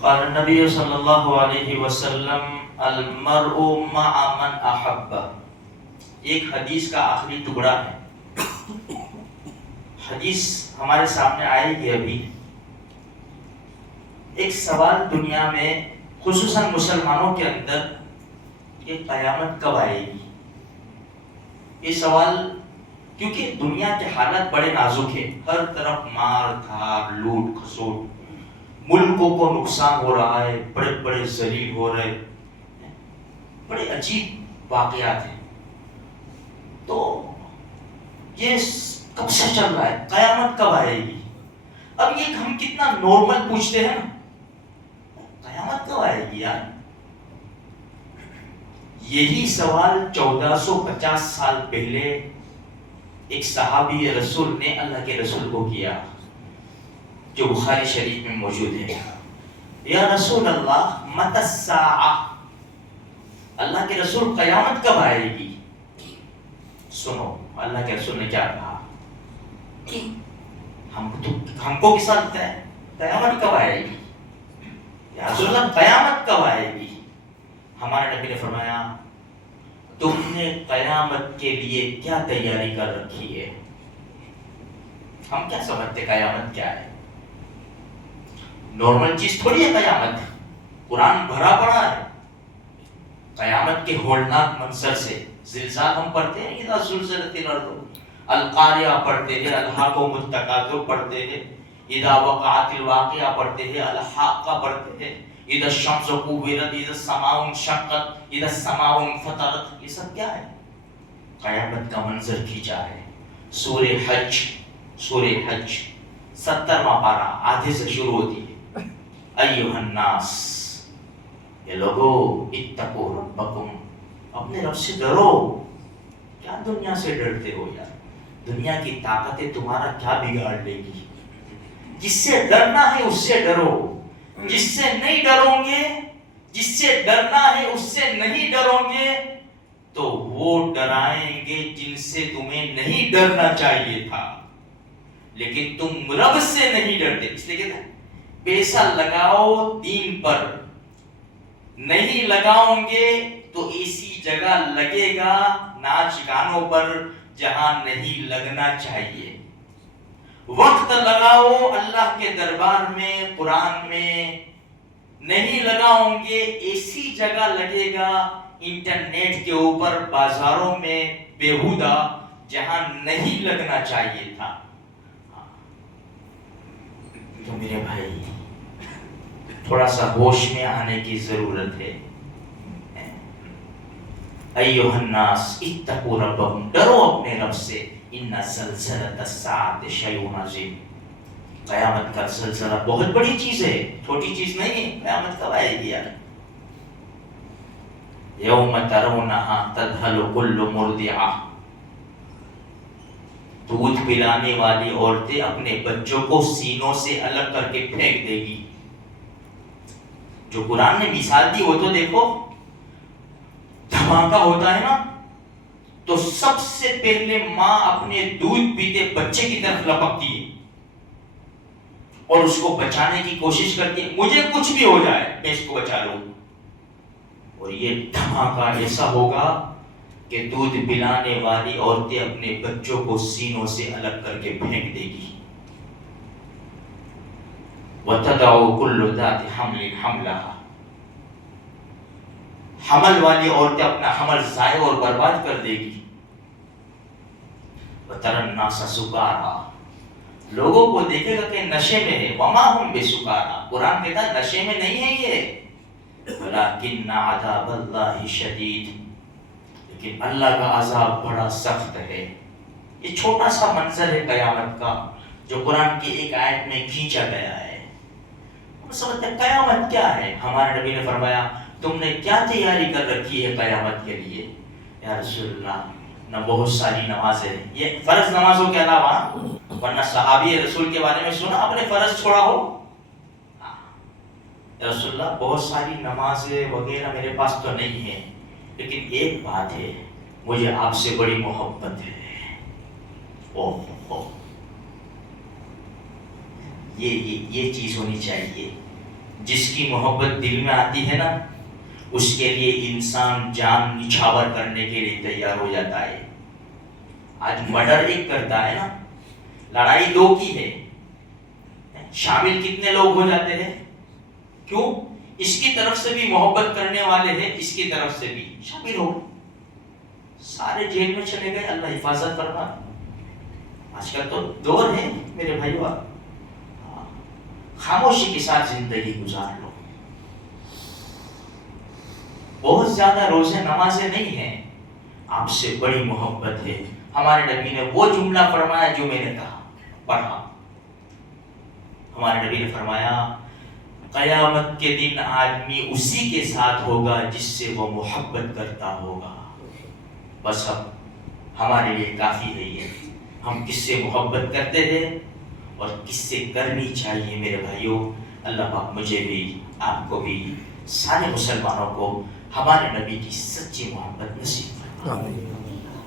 قال النبی صلی اللہ علیہ وسلم المرء مع من احب. ایک حدیث کا آخری ٹکڑا ہے. حدیث ہمارے سامنے آئے گی ابھی. ایک سوال دنیا میں خصوصاً مسلمانوں کے اندر کہ قیامت کب آئے گی. یہ سوال کیونکہ دنیا کے حالات بڑے نازک ہیں. ہر طرف مار دھار لوٹ کھسوٹ، ملکوں کو نقصان ہو رہا ہے، بڑے بڑے ذلیل ہو رہے، بڑے عجیب واقعات ہیں. تو یہ کب سے چل رہا ہے، قیامت کب آئے گی. اب یہ ہم کتنا نارمل پوچھتے ہیں نا، قیامت کب آئے گی یار. یہی سوال 1450 سال پہلے ایک صحابی رسول نے اللہ کے رسول کو کیا، جو بخاری شریف میں موجود ہے. یا رسول اللہ متی الساعہ، اللہ کے رسول قیامت کب آئے گی. سنو اللہ کے رسول نے کیا کہا. ہم کو کس وقت ہے قیامت کب آئے گی. یا رسول اللہ قیامت کب آئے گی. ہمارے نبی نے فرمایا تم نے قیامت کے لیے کیا تیاری کر رکھی ہے. ہم کیا سمجھتے قیامت کیا ہے، نارمل چیز تھوڑی ہے قیامت. قرآن بھرا پڑا ہے قیامت کے ہولناک منظر سے. زلزال ہم پڑھتے ہیں، اذا زلزلت الارض، القاریہ پڑھتے ہیں، الحاقم التکاثر پڑھتے ہیں، اذا وقعت الواقعہ پڑھتے ہیں، الحاقہ پڑھتے ہیں، اذا الشمس کورت، اذا السماء انشقت، اذا السماء انفطرت. یہ سب کیا ہے، قیامت کا منظر کھینچا ہے. سورہ حج 70واں پارہ آدھے سے شروع ہوتی ہے. ایھا الناس، یہ لوگو اتقوا ربکم، اپنے رب سے ڈرو. کیا دنیا سے ڈرتے ہو یار، دنیا کی طاقتیں تمہارا کیا بگاڑ لے گی. جس سے ڈرنا ہے اس سے ڈرو. جس سے نہیں ڈرو گے، جس سے ڈرنا ہے اس سے نہیں ڈرو گے تو وہ ڈرائیں گے جن سے تمہیں نہیں ڈرنا چاہیے تھا. لیکن تم رب سے نہیں ڈرتے، اس لیے کہتے ہیں پیسہ لگاؤ دین پر، نہیں لگاؤ گے تو ایسی جگہ لگے گا ناچ گانوں پر جہاں نہیں لگنا چاہیے. وقت لگاؤ اللہ کے دربار میں، قرآن میں. نہیں لگاؤ گے ایسی جگہ لگے گا انٹرنیٹ کے اوپر، بازاروں میں بیہودہ، جہاں نہیں لگنا چاہیے تھا. تو میرے بھائی تھوڑا سا ہوش میں آنے کی ضرورت ہے. ایھا الناس اتقوا ربکم، ڈرو اپنے رب سے. ان زلزلۃ الساعۃ شیء عظیم، قیامت کا زلزلہ بہت بڑی چیز ہے، چھوٹی چیز نہیں ہے. قیامت کب آئے گی یار. یوم ترونھا تذہل کل مرضعۃ، دودھ پلانے والی عورتیں اپنے بچوں کو سینوں سے الگ کر کے پھینک دے گی. جو قرآن نے مثال دی وہ تو دیکھو. دھماکہ ہوتا ہے نا تو سب سے پہلے ماں اپنے دودھ پیتے بچے کی طرف لپکتی ہے اور اس کو بچانے کی کوشش کرتی ہے. مجھے کچھ بھی ہو جائے میں اس کو بچا لوں. اور یہ دھماکہ ایسا ہوگا کہ دودھ پلانے والی عورتیں اپنے بچوں کو سینوں سے الگ کر کے پھینک دے گی. وَتَدَعُ كُلُّ ذَاتِ حَمْلٍ حَمْلَهَا، حمل والی عورتیں اپنا حمل ضائع اور برباد کر دے گی. وَتَرَى النَّاسَ سُكَارَىٰ، لوگوں کو دیکھے گا کہ نشے میں ہے. وَمَا هُمْ بِسُكَارَىٰ، قرآن کہتا ہے نشے میں نہیں ہے یہ. وَلَٰكِنَّ عَذَابَ اللَّهِ شَدِيدٌ، لیکن اللہ کا عذاب بڑا سخت ہے. یہ چھوٹا سا منظر ہے قیامت کا جو قرآن کی ایک آیت میں کھینچا گیا ہے. ہم سمجھتے ہیں قیامت کیا ہے. ہمارے نبی نے فرمایا تم نے کیا تیاری کر رکھی ہے قیامت کے لیے. یا رسول اللہ نہ بہت ساری نمازیں، یہ فرض نمازوں کے علاوہ، ورنہ صحابی رسول کے بارے میں سنا آپ نے فرض چھوڑا ہو. رسول اللہ بہت ساری نمازیں وغیرہ میرے پاس تو نہیں ہے، لیکن ایک بات ہے، مجھے آپ سے بڑی محبت ہے. اوہ، یہ چیز ہونی چاہیے. جس کی محبت دل میں آتی ہے نا، اس کے لیے انسان جان نچھاور کرنے کے لیے تیار ہو جاتا ہے. آج مرڈر ایک کرتا ہے نا، لڑائی دو کی ہے، شامل کتنے لوگ ہو جاتے ہیں؟ کیوں؟ اس کی طرف سے بھی محبت کرنے والے ہیں، اس کی طرف سے بھی شامل ہو، سارے جیل میں چلے گئے. اللہ حفاظت فرما. آج کل تو دور ہے میرے بھائیو، خاموشی کے ساتھ زندگی گزار لو. بہت زیادہ روزے نمازیں نہیں ہیں، آپ سے بڑی محبت ہے. ہمارے نبی نے وہ جملہ فرمایا جو میں نے کہا پڑھا. ہمارے نبی نے فرمایا قیامت کے دن آدمی اسی کے ساتھ ہوگا جس سے وہ محبت کرتا ہوگا. بس اب ہمارے لیے کافی ہے یہ، ہم کس سے محبت کرتے ہیں اور کس سے کرنی چاہیے. میرے بھائیوں، اللہ پاک مجھے بھی، آپ کو بھی، سارے مسلمانوں کو ہمارے نبی کی سچی محبت نصیب فرمائے.